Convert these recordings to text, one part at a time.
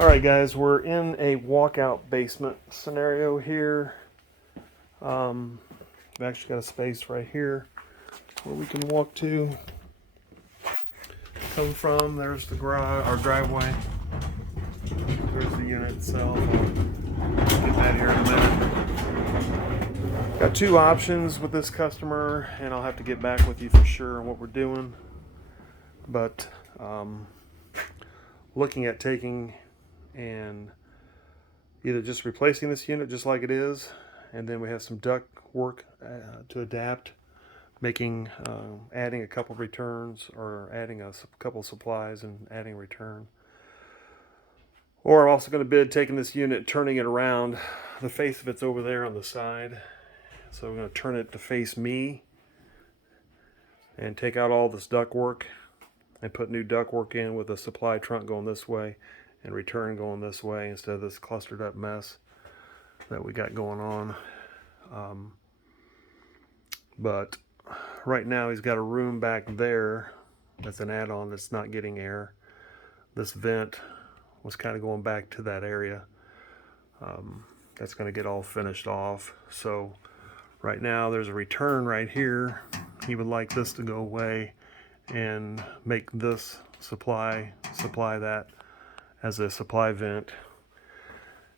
Alright guys, we're in a walkout basement scenario here. We've actually got a space right here where we can walk to, come from. There's the garage, our driveway. There's the unit itself. I'll get that here in a minute. Got two options with this customer, and I'll have to get back with you for sure on what we're doing. But looking at taking and either just replacing this unit just like it is, and then we have some duct work to adapt, making adding a couple returns, or adding a couple supplies and adding a return. Or I'm also going to bid taking this unit, turning it around. The face of it's over there on the side, so we're going to turn it to face me and take out all this duct work and put new duct work in with a supply trunk going this way and return going this way instead of this clustered up mess that we got going on. But right now he's got a room back there that's an add-on that's not getting air. This vent was kind of going back to that area. That's going to get all finished off. So right now there's a return right here. He would like this to go away and make this supply that as a supply vent.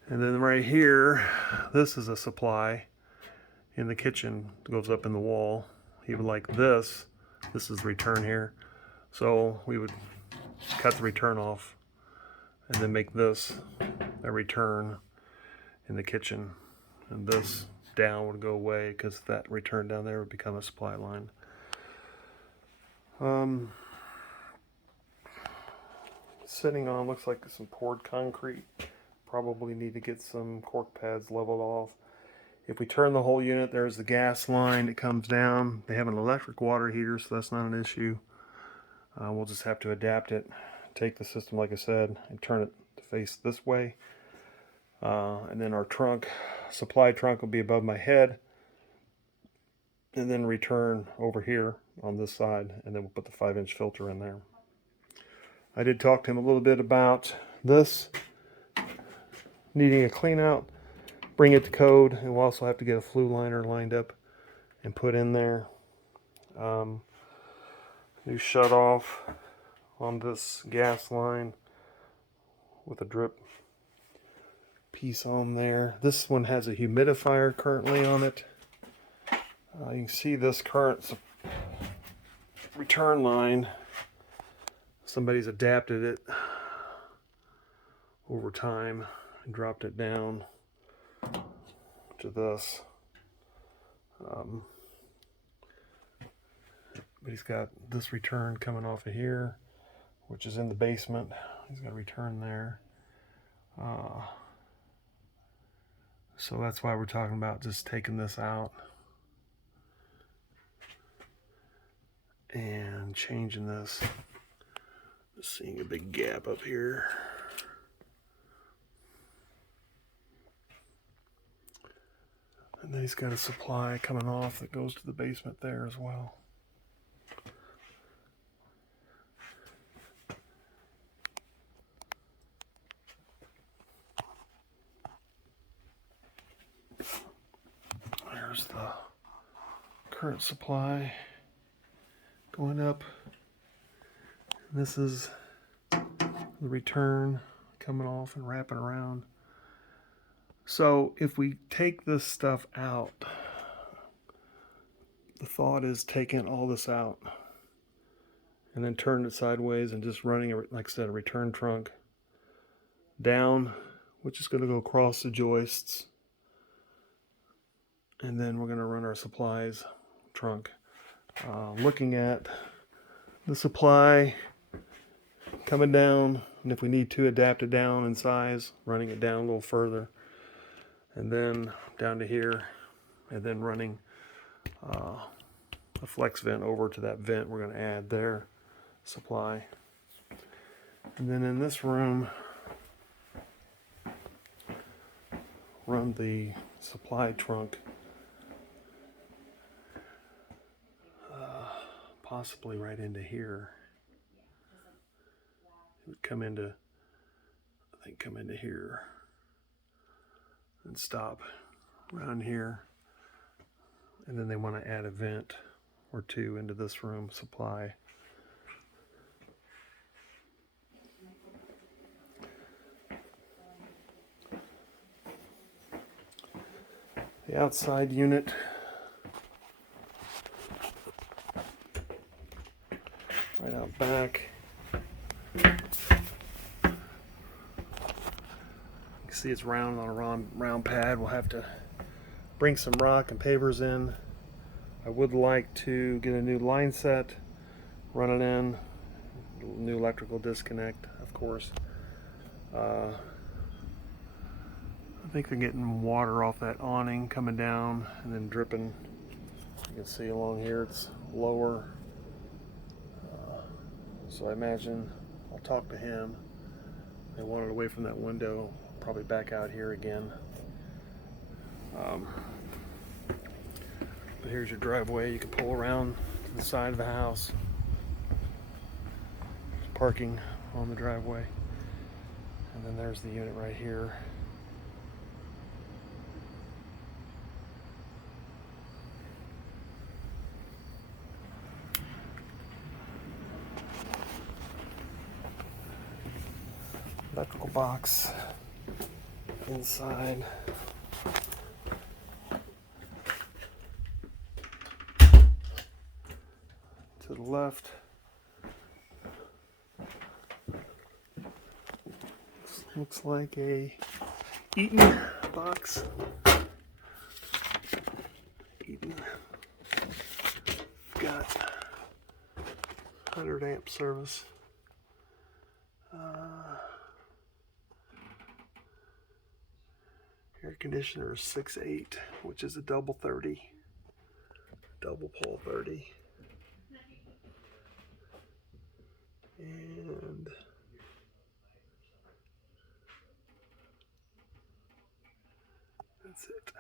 And then right here, this is a supply in the kitchen, goes up in the wall. He would like this. This is the return here. So we would cut the return off and then make this a return in the kitchen. And this down would go away because that return down there would become a supply line. Sitting on looks like some poured concrete. Probably need to get some cork pads leveled off. If we turn the whole unit, there's the gas line that comes down. They have an electric water heater, so that's not an issue. We'll just have to adapt it, take the system like I said, and turn it to face this way. And then our trunk, supply trunk, will be above my head, and then return over here on this side, and then we'll put the 5-inch filter in there. I did talk to him a little bit about this needing a clean out, bring it to code, and we'll also have to get a flue liner lined up and put in there. New shut off on this gas line with a drip piece on there. This one has a humidifier currently on it. You can see this current return line. Somebody's adapted it over time and dropped it down to this. But he's got this return coming off of here, which is in the basement. He's got a return there. So that's why we're talking about just taking this out and changing this. Just seeing a big gap up here. And then he's got a supply coming off that goes to the basement there as well. There's the current supply going up. This is the return coming off and wrapping around. So if we take this stuff out, the thought is taking all this out and then turning it sideways and just running, like I said, a return trunk down, which is going to go across the joists. And then we're going to run our supplies trunk. Looking at the supply coming down, and if we need to adapt it down in size, running it down a little further, and then down to here, and then running a flex vent over to that vent we're going to add their supply. And then in this room, run the supply trunk possibly right into here. It would come into, I and come into here and stop around here. And then they want to add a vent or two into this room supply. The outside unit right out back. You can see it's round on a round pad. We'll have to bring some rock and pavers in. I would like to get a new line set, run it in, new electrical disconnect, of course. I think they're getting water off that awning coming down and then dripping. You can see along here it's lower. So I imagine I'll talk to him. They want it away from that window, probably back out here again. But here's your driveway. You can pull around to the side of the house. There's parking on the driveway. And then there's the unit right here. Electrical box inside. To the left. This looks like a Eaton box. Eaton. Got 100 amp service. Air conditioner is 6.8, which is a double 30, double pole 30. And that's it.